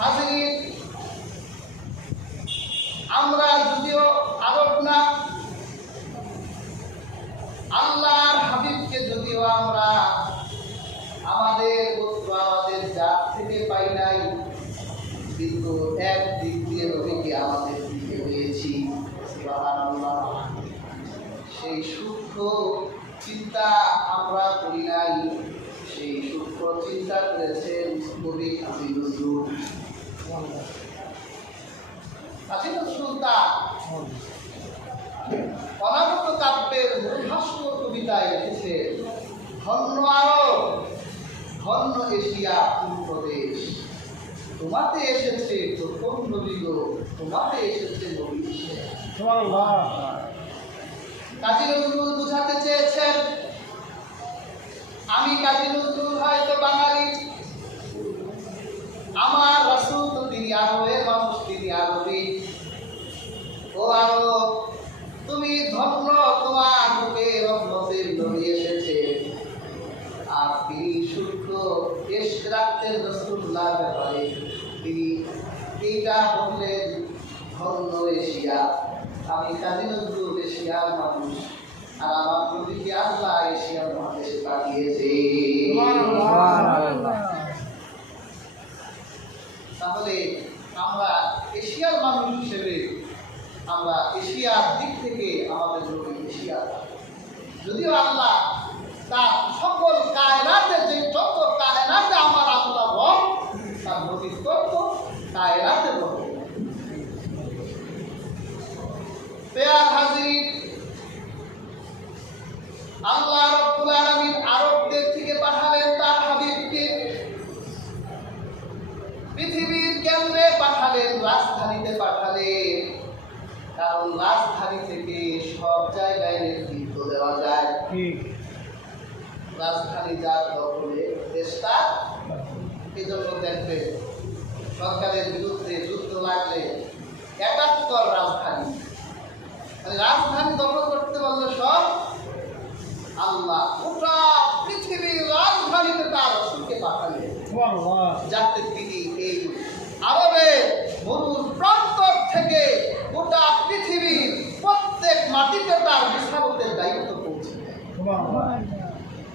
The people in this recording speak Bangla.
হাজির, আমরা যদিও আরব না, আল্লাহর হাবিবকে যদিও আমরা আমাদের গোত্র আমাদের জাত থেকে পাই নাই, কিন্তু এক দিক দিয়ে নবীকে আমাদের দিকে পেয়েছি। সুবহানাল্লাহ। সেই সূক্ষ্ম চিন্তা আমরা করি নাই, সেই সূক্ষ্ম চিন্তা করেছেন কবি কাজী নজরুল। কাজী নজরুল তার অনাগত কাব্যের মূলভাষ্য কবিতায় লিখেছে, ধন্য আরব, ধন্য এশিয়া প্রদেশ, তোমাতে এসেছে প্রথম নবী গো, তোমাতে এসেছে নবী। কাজী নজরুল বুঝাতে চেয়েছেন, আমি কাজী নজরুল হয়তো বাঙালি, আমার রাসূল তো তিনি আরবের মানুষ, তিনি আরবি। ও আরব, তুমি ধন্য, তোমার বুকে রহমতের নবী এসেছে। আর তিনি সূক্ষ্ম ইশক রাখতেন রাসূলুল্লাহর ব্যাপারে, তিনি এইটা বললেন, ধন্য এশিয়া, আমি কাজী নজরুল এশিয়ার মানুষ, আর আমার নবীকে আল্লাহ এশিয়ার মহাদেশে পাঠিয়েছে। তাহলে আমরা এশিয়ার মানুষ হিসেবে আমরা এশিয়ার দিক থেকে আমাদের নবী এশিয়া, যদিও আল্লাহ তার সকল কায়নাতে, যে যত কায়নাতে আমার আল্লাহ রব, তার নবী তত্ত্ব কায়নাতে রব। পেয়ার হাজির, আল্লাহ রাব্বুল আলামিন আরবদের থেকে পাঠালেন তার হাবিবকে, পৃথিবীর কেন্দ্রে পাঠালেন, রাজধানীতে পাঠালেন, কারণ রাজধানী থেকে সব জায়গায় নেতৃত্ব দেওয়া যায়। রাজধানী যার দখলে দেশটা, এজন্য দেখবে সরকারের বিরুদ্ধে যুদ্ধ লাগলে ৭১ রাজধানী, মানে রাজধানী দখল করতে পারলে সব আল্লাহ গোটা পৃথিবীর রাজধানীতে তার রাসূলকে পাঠালেন, যাতে